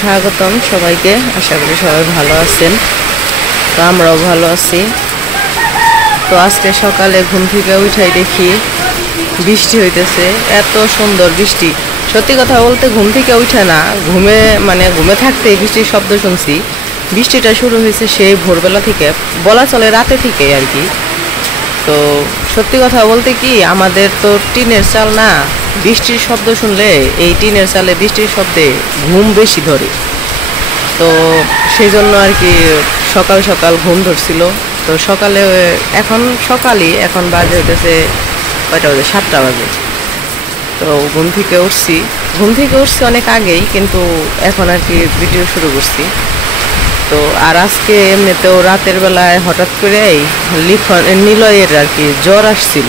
স্বাগতম সবাইকে। আশা করি সবাই ভালো আছেন, তো আমরাও ভালো আছি। তো আজকে সকালে ঘুম থেকে উঠাই দেখি বৃষ্টি হইতেছে, এত সুন্দর বৃষ্টি। সত্যি কথা বলতে ঘুম থেকে উঠে না, ঘুমে থাকতে বৃষ্টির শব্দ শুনছি। বৃষ্টিটা শুরু হয়েছে সেই ভোরবেলা থেকে, বলা চলে রাতে থেকে আর কি। তো সত্যি কথা বলতে কি, আমাদের তো টিনের চাল না, বৃষ্টির শব্দ শুনলে এই টিনের চালে বৃষ্টির শব্দে ঘুম বেশি ধরে। তো সেই জন্য আর কি সকাল সকাল ঘুম ধরছিল। তো সকালে এখন বাজে হইতেছে কয়টা বাজে, 7টা বাজে। তো ঘুম থেকে উঠছি অনেক আগেই, কিন্তু এখন আর কি ভিডিও শুরু করছি। তো আর আজকে এমনিতেও রাতের বেলায় হঠাৎ করে নিলয়ের আর কি জ্বর আসছিল,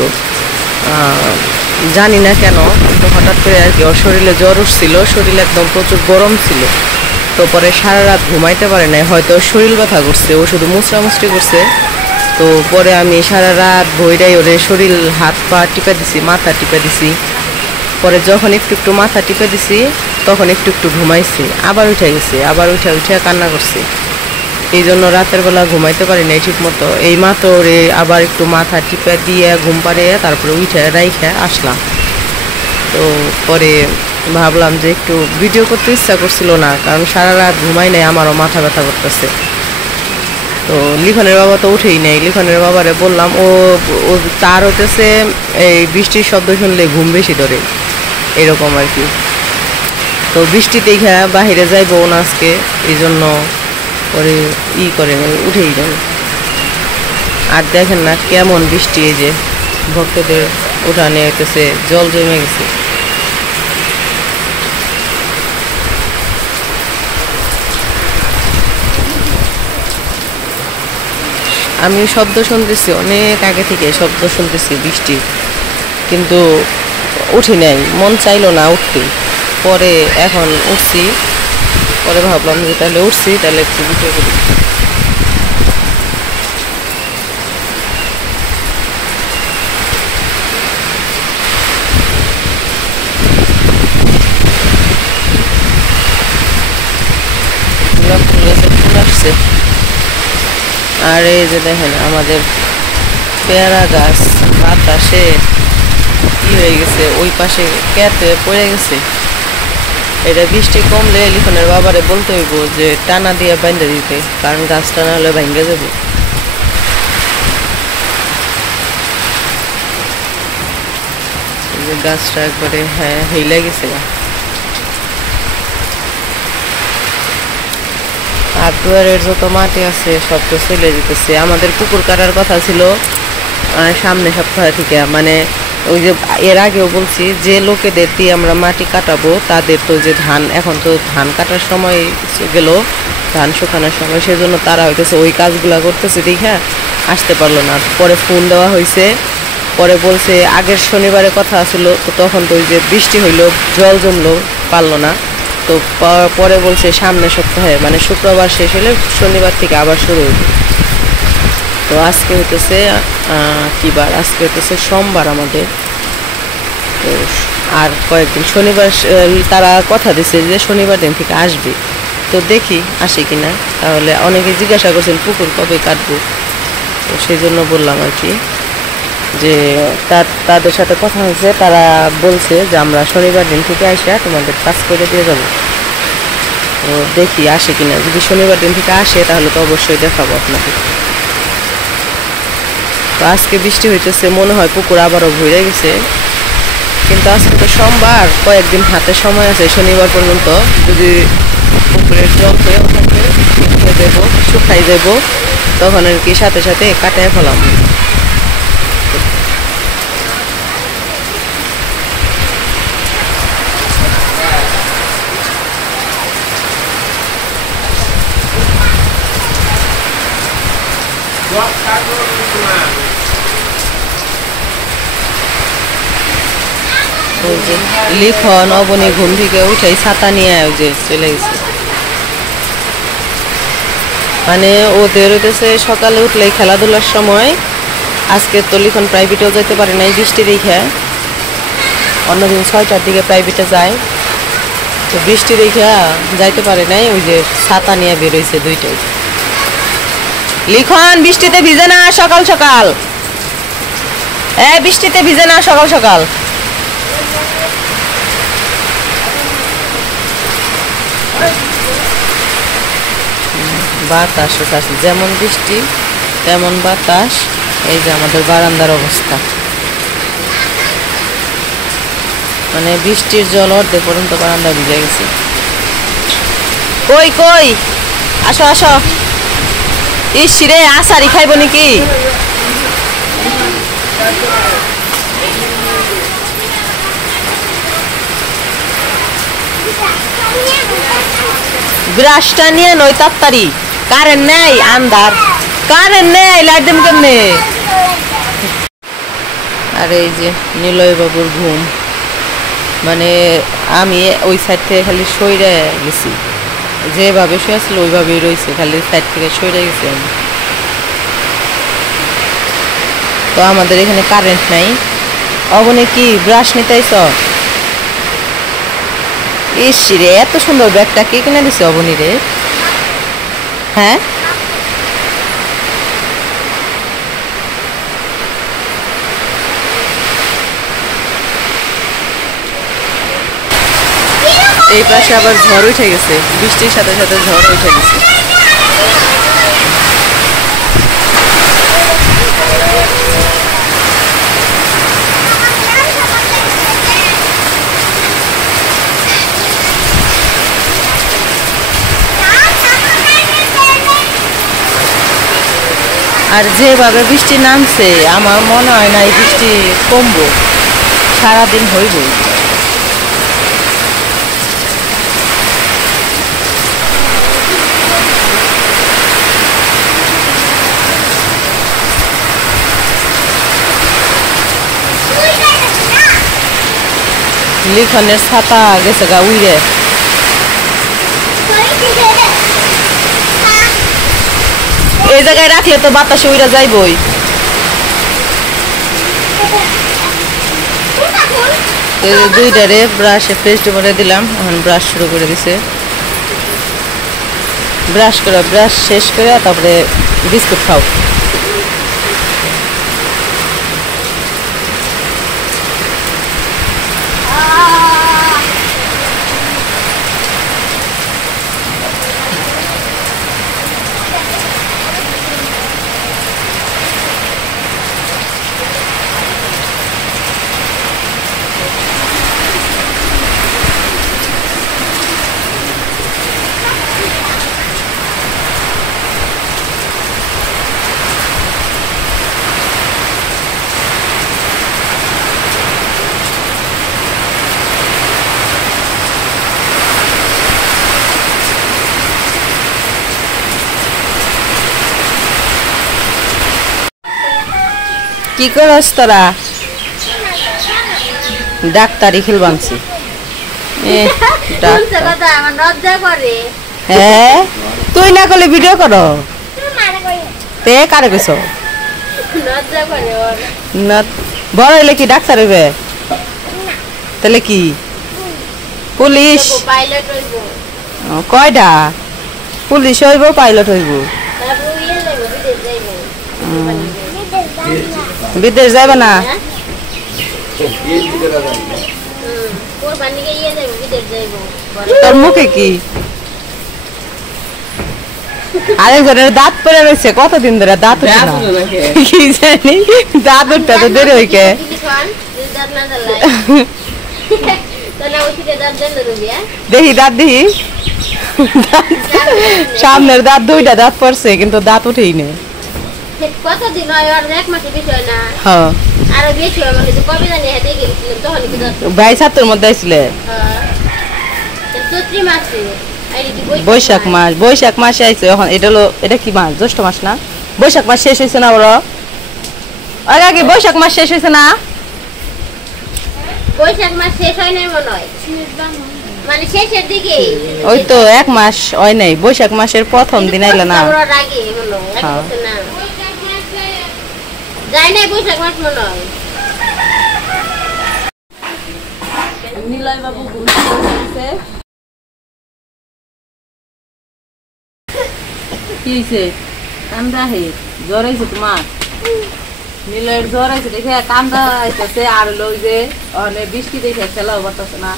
জানি না কেন, কিন্তু হঠাৎ করে আর কি ওর শরীরে জ্বর উঠছিল, শরীরে একদম প্রচুর গরম ছিল। তো পরে সারা রাত ঘুমাইতে পারে নাই, হয়তো শরীর ব্যথা করছে, ও শুধু মুচড়ামুচড়ি করছে। তো পরে আমি সারা রাত ভইরাই ওরে শরীর হাত পা টিপে দিছি, মাথা টিপে দিছি। পরে যখন একটু একটু মাথা টিপে দিছি তখন একটু একটু ঘুমাইছি, আবার উঠে গেছে, আবার উঠে কান্না করছি। এই জন্য রাতের বেলা ঘুমাইতে পারি নাই ঠিক মতো। এই মাত্র ওরে আবার একটু মাথা টিপে দিয়ে ঘুম পাড়িয়ে তারপরে উঠে রাইখে আসলাম। তো পরে ভাবলাম যে একটু ভিডিও করতে ইচ্ছা করছিল না, কারণ সারা রাত ঘুমাই নাই, আমারও মাথা ব্যথা করতেছে। তো লিখনের বাবা তো উঠেই নেই। লিখনের বাবারে বললাম, ও তার হইতেছে এই বৃষ্টির শব্দ শুনলে ঘুম বেশি ধরে, এরকম আর কি। তো বৃষ্টি দেখা বাহিরে যাইবো না আজকে, এই জন্য পরে করে নেই, উঠেই নেই। আর দেখেন না কেমন বৃষ্টি, এই যে ভক্তদের উঠানে হইতেছে জল জমে গেছে। আমি শব্দ শুনতেছি, অনেক আগে থেকে শব্দ শুনতেছি বৃষ্টি, কিন্তু উঠি নাই, মন চাইলো না উঠতে। পরে এখন উঠছি, পরে ভাবলাম যে তাহলে উঠছি, তাহলে একটু ভিডিও করি। ফুল আসছে। আর এই যে দেখেন আমাদের পেয়ারা গাছ বাতাসে কি হয়ে গেছে, ওই পাশে ক্যাতে পড়ে গেছে। এটা বৃষ্টি কমলে লিখনের বাবারে বলতে হইব যে টানা দিয়ে বাইন্ধে দিতে, কারণ গাছ টানা হলে ভাঙ্গে যাবে। গাছটা একবারে হেইলা গেছে। আর দুয়ারের যত মাটি আছে সব তো চলে যেতেছে। আমাদের পুকুর কাটার কথা ছিল সামনে সপ্তাহ থেকে, মানে ওই যে এর আগেও বলছি যে লোকেদের দিয়ে আমরা মাটি কাটাবো, তাদের তো যে ধান, এখন তো ধান কাটার সময় গেল, ধান শুকানোর সময়, সেজন্য তারা হইতেছে ওই কাজগুলা করতেছে, দেখা আসতে পারলো না। পরে ফোন দেওয়া হয়েছে, পরে বলছে আগের শনিবারে কথা ছিল, তো তখন তো ওই যে বৃষ্টি হইলো, জল জমলো, পারলো না। তো পরে বলছে সামনের সপ্তাহে, মানে শুক্রবার শেষ হলে শনিবার থেকে আবার শুরু হইবে। তো আজকে হইতেছে কি বার, আজকে হইতেছে সোমবার আমাদের। তো আর কয়েকদিন শনিবার তারা কথা দিছে যে শনিবার দিন থেকে আসবে। তো দেখি আসে কিনা। তাহলে অনেকে জিজ্ঞাসা করছেন পুকুর কবে কাটবো, তো সেই জন্য বললাম আর কি যে তাদের সাথে কথা হয়েছে, তারা বলছে যে আমরা শনিবার দিন থেকে আসে তোমাদের কাজ করে দিয়ে যাবো। তো দেখি আসে কিনা, যদি শনিবার দিন থেকে আসে তাহলে তো অবশ্যই দেখাবো আপনাকে। তো আজকে বৃষ্টি হইতেছে, মনে হয় পুকুর আবারও ভরে গেছে, কিন্তু আজকে তো সোমবার, কয়েকদিন হাতে সময় আছে শনিবার পর্যন্ত। যদি পুকুরের জল হয়েও থাকে, শুকাই দেব, তখন আর কি সাথে সাথে কাটায় ফেলাম। লিখন অবনী ঘুম থেকে উঠে ছাতা নিয়ে যে চলে গেছে। মানে ওদের হইতেছে সকালে উঠলেই খেলাধুলার সময়। আজকে তো লিখন প্রাইভেটেও যেতে পারে নাই বৃষ্টি দেখে, অন্যদিন 6টার দিকে প্রাইভেটে যায়। তো বৃষ্টি দেখা যাইতে পারে নাই, ওই যে ছাতা নিয়ে বেরোইছে দুইটাই। লিখন বৃষ্টিতে ভিজে না সকাল সকাল, বৃষ্টিতে ভিজে না সকাল সকাল। বাতাস আছে, যেমন বৃষ্টি তেমন বাতাস। এই যে আমাদের বারান্দার অবস্থা, মানে বৃষ্টির জল অর্ধেক পর্যন্ত বারান্দা ভিজে গেছে। কই কই আসো আসো। ইস রে আসারি খাইব নাকি? ব্রাশটা নিয়ে নয় তাড়াতাড়ি, কারেন্ট নেই, আন্ধার, কারেন্ট নেই, লাইট দেন কেমনে? আর এই যে নিলয় বাবুর ঘুম, মানে আমি ওই সাইড থেকে খালি সইরে গেছি, যেভাবে শুয়েছিল ওইভাবেই রয়েছে, খালি সাইড থেকে সইরে গেছি আমি। তো আমাদের এখানে কারেন্ট নাই। অবনে কি ব্রাশ নিতে আইছ? ইস রে এত সুন্দর ব্যাগটা কে কিনে দিছে অবনী রে? হ্যাঁ এই পাশে আবার ঝড় উঠে গেছে, বৃষ্টির সাথে সাথে ঝড় উঠে গেছে। আর যেভাবে বৃষ্টি নামছে আমার মনে হয় না এই বৃষ্টি কমবো, সারাদিন হইব। লিখনের ছাতা গেছে গা উইরে, এই জায়গায় রাখলে তো বাতাসে উইরা যাইবই। দুইটারে ব্রাশে পেস্ট করে দিলাম, এখন ব্রাশ শুরু করে দিছে। ব্রাশ শেষ করে তারপরে বিস্কুট খাও। কি করস তোরা? ডাক্তারি খেল বানছি। হ্যাঁ তুই না করলে ভিডিও কর, তে কারে কইছ? বড় হইলে কি ডাক্তার হইবে? তাহলে কি পুলিশ? কয়টা পুলিশ হইব, পাইলট হইব, বিদেশ যাবে না? তোর মুখে কি? আরেকজনের দাঁত পড়ে রয়েছে, কতদিন ধরে দাঁত উঠে না কি জানি, দাঁত উঠতে তো দেরি হইকে। দেখি দাঁত, দেখি সামনের দাঁত, দুইটা দাঁত পড়ছে কিন্তু দাঁত উঠেই নেই। কতদিন হয়? এক মাসের বিষয় না, আরো বেশি হয়। মানে কবে জানি হেঁটে গেছিলাম তখন ভাই ছাত্রের মধ্যে আইছিলে, চৈত্র মাসে, বৈশাখ মাস, বৈশাখ মাসে আইছে। এখন এটা হলো, এটা কি মাস? জ্যৈষ্ঠ মাস না? বৈশাখ মাস শেষ হয়েছে না? বড় আগে বৈশাখ মাস শেষ হয়েছে না? বৈশাখ মাস শেষ হয় নাই মনে হয়, মানে শেষের দিকে। ওই তো এক মাস হয় নাই, বৈশাখ মাসের প্রথম দিন আইলো না? যাই নাই বৈশাখ মাস মনে হয়। নিলয় বাবু ঘুম থেকে উঠেছে। কি হইছে কান্দা হে জ্বর হইছে তোমার নীলের জ্বর হইছে দেখে কান্দা আইতাছে আর হলো যে অনেক বৃষ্টি দেখে খেলাও বাতাছে না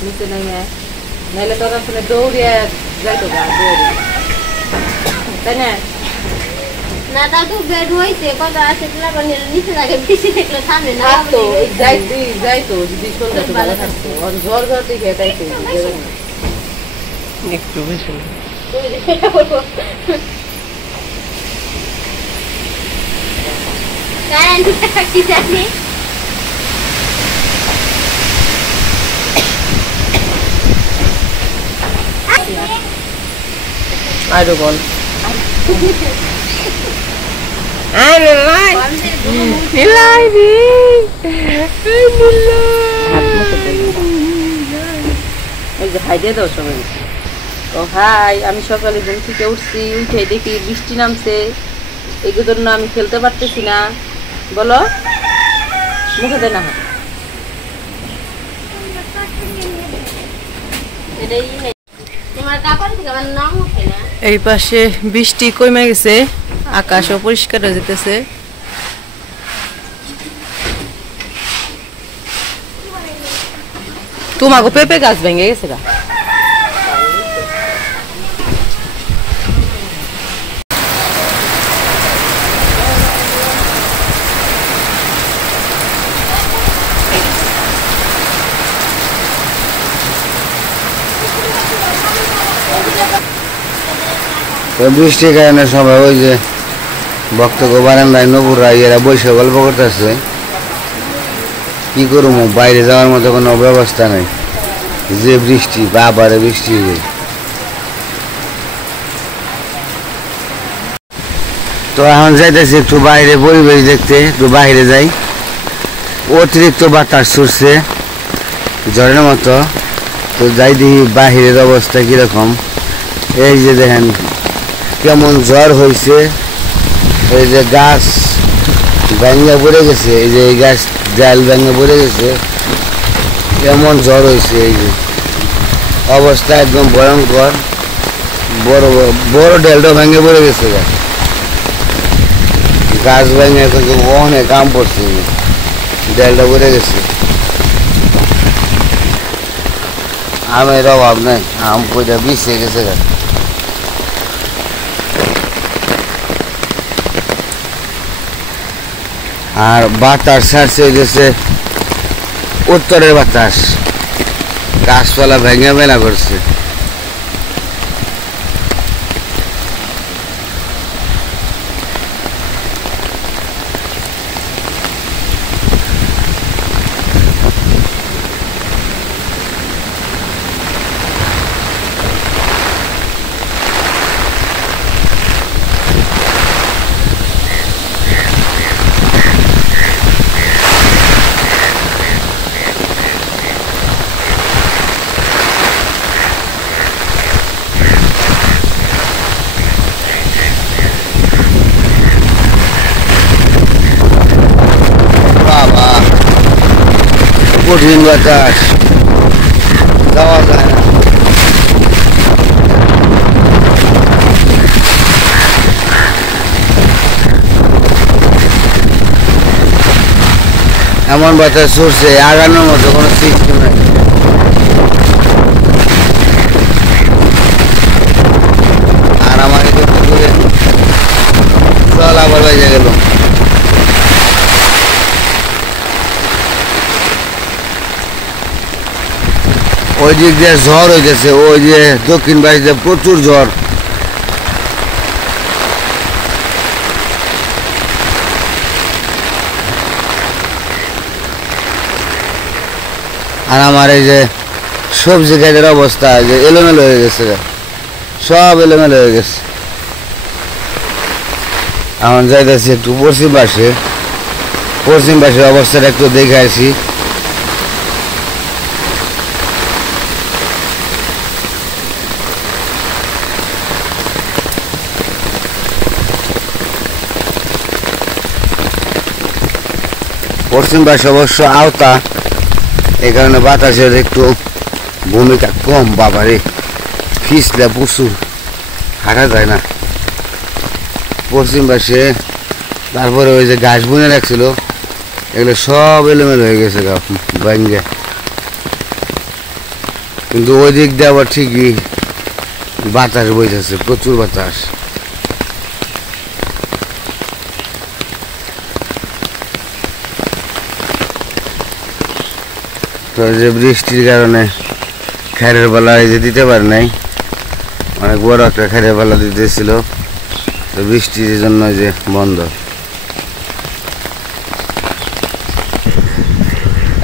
নিচে নেমে নাইলে তোর আসলে দৌড়িয়ে যাইতো গা দৌড়ি তাই না না দাদু বেড হইছে কত আছে লাগা নিচে লাগে বৃষ্টি দেখলে সামনে না তো যাইতো যদি সন্ধ্যা তো ভালো থাকতো আর জ্বর জ্বর দেখে তাইতো একটু বেশি কারেন্ট কি জানি I don't want. I don't like. I like it. I don't like. ওই যে হাই দিয়ে দাও সবাই ও হাই আমি সকালে ঘুম থেকে উঠছি উঠে দেখি বৃষ্টি নামছে এই জন্য আমি খেলতে পারতেছি না বলো মুখে দেয় না এই পাশে বৃষ্টি কমে গেছে আকাশও পরিষ্কার হয়ে যেতেছে তোমাকে পেঁপে গাছ ভেঙে গেছে গা বৃষ্টির কারণে সবাই ওই যে ভক্তকে বারান্দায় নবুরা এরা বসে গল্প করতেছে কি করবো বাইরে যাওয়ার মতো কোনো ব্যবস্থা নেই যে বৃষ্টি বাবারে বৃষ্টি তো এখন যাইতেছি একটু বাইরে পরিবেশ দেখতে একটু বাইরে যাই অতিরিক্ত বাতাস ছুটছে ঝড়ের মতো তো যাই দেখি বাহিরের অবস্থা কিরকম এই যে দেখেন কেমন জ্বর হয়েছে এই যে গাছ ভেঙে পড়ে গেছে এই যে এই গাছ ডাল ভেঙে পড়ে গেছে এমন জ্বর হয়েছে এই যে অবস্থা একদম ভয়ঙ্কর বড় বড় ডালটা ভেঙে পড়ে গেছে গাছ ভেঙে কিন্তু অনেক কাম পড়ছে ডালটা পড়ে গেছে আমের অভাব নেই আম পয়টা বিষে গেছে আর বাতাস ছাড়ছে হইতেছে উত্তরের বাতাস গাছপালা ভেঙে মেলা করছে কঠিন বাতাস যাওয়া যায় না এমন বাতাস ছুটছে আগানোর মতো কোনো সিস্টেম নেই আর আমার চল আবার বেজে গেল ওই দিক দিয়ে ঝড় হইতেছে ওই যে দক্ষিণ বাড়িতে প্রচুর ঝড় আর আমার এই যে সবজি গাছের অবস্থা যে এলোমেলো হয়ে গেছে সব এলোমেলো হয়ে গেছে এখন যাইতেছি একটু পশ্চিম পাশের অবস্থাটা একটু দেখে আসি পশ্চিম পাশে অবশ্য আওতা এই কারণে বাতাসের একটু ভূমিকা কম বাবারে ফিসলে প্রচুর হাঁটা যায় না পশ্চিম পাশে, তারপরে ওই যে ঘাস বুনে রাখছিল এগুলো সব এলোমেলো হয়ে গেছে ভাঙ্গে। কিন্তু ওই দিক দিয়ে আবার ঠিকই বাতাস বইতেছে, প্রচুর বাতাস। তো যে বৃষ্টির কারণে খেরের পালা এই যে দিতে পারে নাই, অনেক বড় একটা খেরের পালা দিতেছিল, তো বৃষ্টির জন্য যে বন্ধ।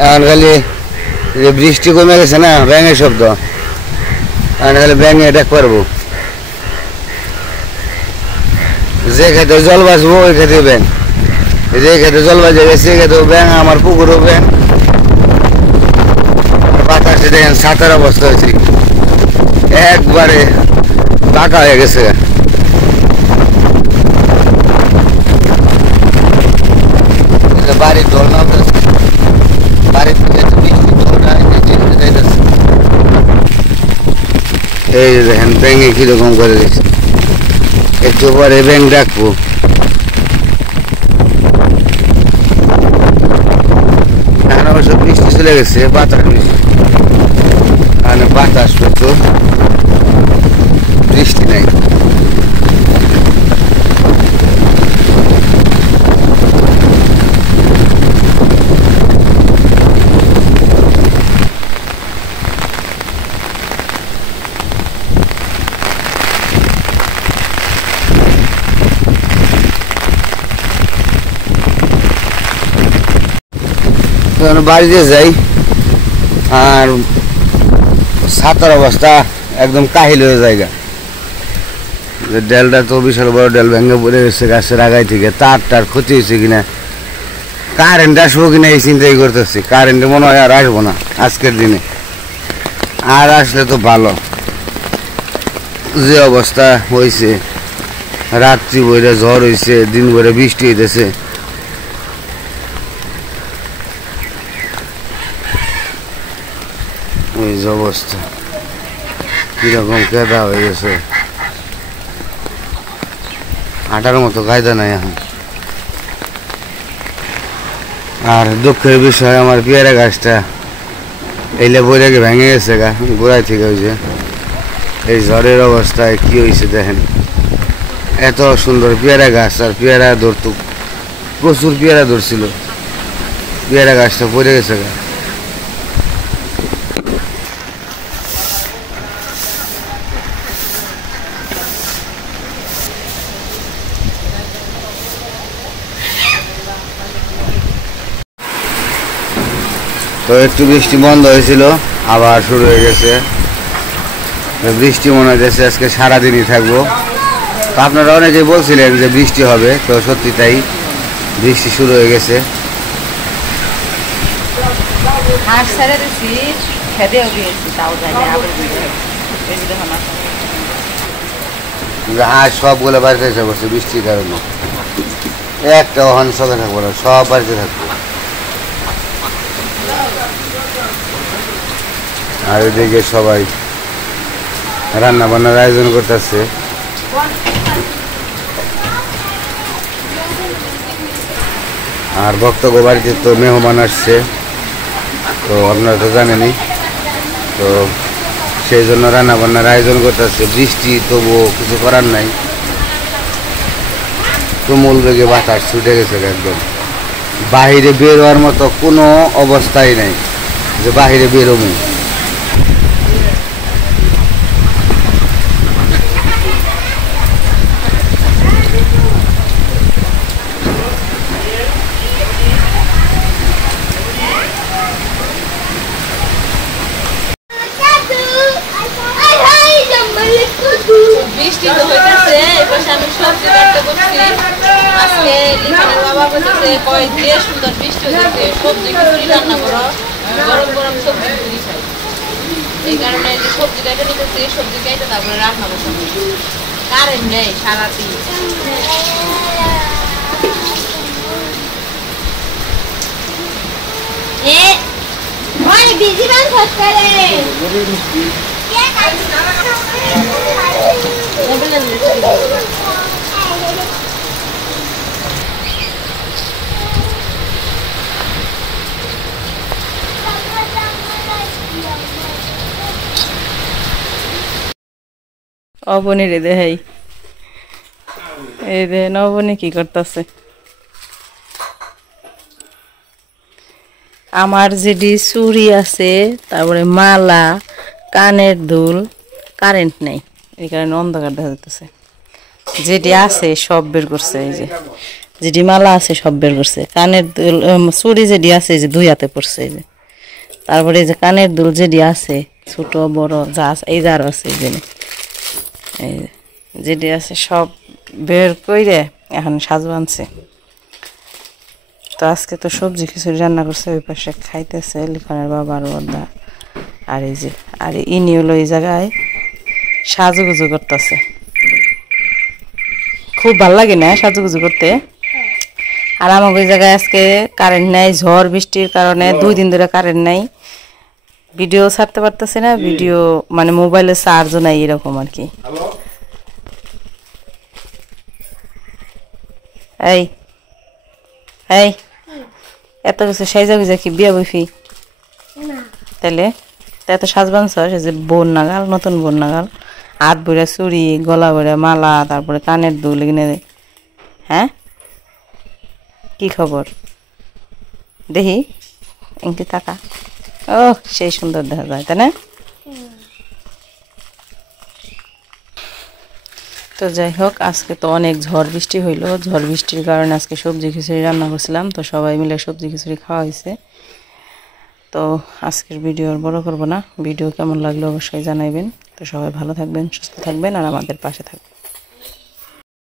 এখন খালি যে বৃষ্টি কমে গেছে না, ব্যাঙের শব্দ, এখন খালি ব্যাঙে অ্যাটাক করবো। যে খেতে জল বাঁচবো ওই খেতে ব্যাঙ, যে খেতে জল বাজে গেছে খেতেও ব্যাঙ, আমার পুকুরও ব্যাঙ। বাতাসে দেখেন ছাতার অবস্থা হয়েছে, একবারে বাঁকা হয়ে গেছে। বাড়ির ঢোল নামতেছে, বাড়ির থেকে বৃষ্টি ঢোলটা যাইতেছে। এই যে দেখেন ব্যাঙে কিরকম করে দিচ্ছে, একটু পরে ব্যাঙ ডাকবো। এখন অবশ্য বৃষ্টি চলে গেছে, বাতাস বৃষ্টি, মানে বাতাস প্রচুর, বৃষ্টি নাই। বাড়িতে যাই আর ছাতার অবস্থা একদম কাহিল হয়ে জায়গা। ডেলটা তো বিশাল বড় ডেল ভেঙে পড়ে গেছে গাছের আগায় থেকে, তার ক্ষতি হয়েছে কিনা, কারেন্ট আসবো কিনা এই চিন্তাই করতেছি। কারেন্টে মনে হয় আর আসবো না আজকের দিনে, আর আসলে তো ভালো। যে অবস্থা হয়েছে, রাত্রি বইরে ঝড় হয়েছে, দিন ভরে বৃষ্টি হইতেছে। ওই যে অবস্থা কিরকম কেদা হয়ে গেছে, হাঁটার মতো কায়দা নাই এখন। আর দুঃখের বিষয় আমার পেয়ারা গাছটা এইলে বইরাকে ভেঙে গেছে গা গোড়ায় থেকে। ওই যে এই ঝড়ের অবস্থায় কি হয়েছে দেখেন, এত সুন্দর পেয়ারা গাছ, আর পেয়ারা ধরতো, প্রচুর পেয়ারা ধরছিল, পেয়ারা গাছটা পড়ে গেছে গা। তো একটু বৃষ্টি বন্ধ হয়েছিল, আবার শুরু হয়ে গেছে বৃষ্টি। মনে হচ্ছে আজকে সারাদিনই থাকবো। তো আপনারা অনেকেই বলছিলেন যে বৃষ্টি হবে, তো সত্যি তাই, বৃষ্টি শুরু হয়ে গেছে। হাঁস সবগুলো বাড়িতে এসে বসছে বৃষ্টির কারণে, একটা ওখানে সঙ্গে থাকবো না, সব বাড়িতে থাকবো। আর এদিকে সবাই রান্না বান্নার আয়োজন করতেছে। আর ভক্তগো বাড়িতে তো মেহমান আসছে, তো আপনারা তো জানেনই, তো সেই জন্য রান্না বান্নার আয়োজন করতেছে। বৃষ্টি তবুও কিছু করার নাই, তুমুল বেগে বাতাস ছুটে গেছে একদম, বাহিরে বের হওয়ার মতো কোনো অবস্থাই নাই যে বাহিরে বেরোবো। বৃষ্টি তো হইতেছে, এপাশে আমি সবজি কাটতে বসছি। আজকে লিখানের বাবা বলতেছে কয় যে সুন্দর বৃষ্টি হয়েছে, সবজি খিচুড়ি রান্না করো, গরম গরম সবজি খিচুড়ি খাই। এই কারণে যে সবজি কাটে নিতেছি, সবজি কাটে তারপরে রান্না বসাবো। কারেন্ট নেই সারাদিন। বিজি মান করে অবনী রে দেখাই, এই দেখেন অবনী কি করতেছে। আমার যেটি চুড়ি আছে, তারপরে মালা, কানের দুল, কারেন্ট নেই এই কারণে অন্ধকার দেখা যাইতেছে। যেটি আছে সব বের করছে, এই যে যেটি মালা আছে সব বের করছে, কানের দুল চুড়ি যেটি আছে এই যে 2 হাতে পড়ছে, এই যে তারপরে এই যে কানের দুল যেটি আছে ছোট বড় যা আছে এই যে আরো আছে, এই যে এই যে যেটি আছে সব বের কইরে এখন সাজু আনছে। তো আজকে তো সবজি খিচুড়ি রান্না করছে, ওই পাশে খাইতেছে লিখনের বাবা আর বড়দা। আর এই যে আর ইনি হলো এই জায়গায় সাজুগুজু করতেছে। খুব ভাল লাগে না সাজুগুজু করতে। আর আমার ওই জায়গায় আজকে কারেন্ট নাই, ঝড় বৃষ্টির কারণে 2 দিন ধরে কারেন্ট নাই, ভিডিও ছাড়তে পারতেছি না, ভিডিও মানে মোবাইলে চার্জও নাই এরকম আর কি। এই এই এত কিছু সাইজা গুজা কি বিয়া বইফি তাইলে এত সাজবানছ, সে যে বোন নাগাল, নতুন বোন নাগাল, হাত ভরে চুড়ি, গলা ভরে মালা, তারপরে কানের দুল কিনে দে। হ্যাঁ কি খবর দেখি এমনি টাকা। ও সেই সুন্দর দেখা যায় তাই না? তো যাই হোক, আজকে তো অনেক ঝড় বৃষ্টি হইলো, ঝড় বৃষ্টির কারণে আজকে সবজি খিচুড়ি রান্না করছিলাম, তো সবাই মিলে সবজি খিচুড়ি খাওয়া হয়েছে। তো আজকের ভিডিও আর বড় করবো না, ভিডিও কেমন লাগলো অবশ্যই জানাইবেন। তো সবাই ভালো থাকবেন, সুস্থ থাকবেন আর আমাদের পাশে থাকবেন।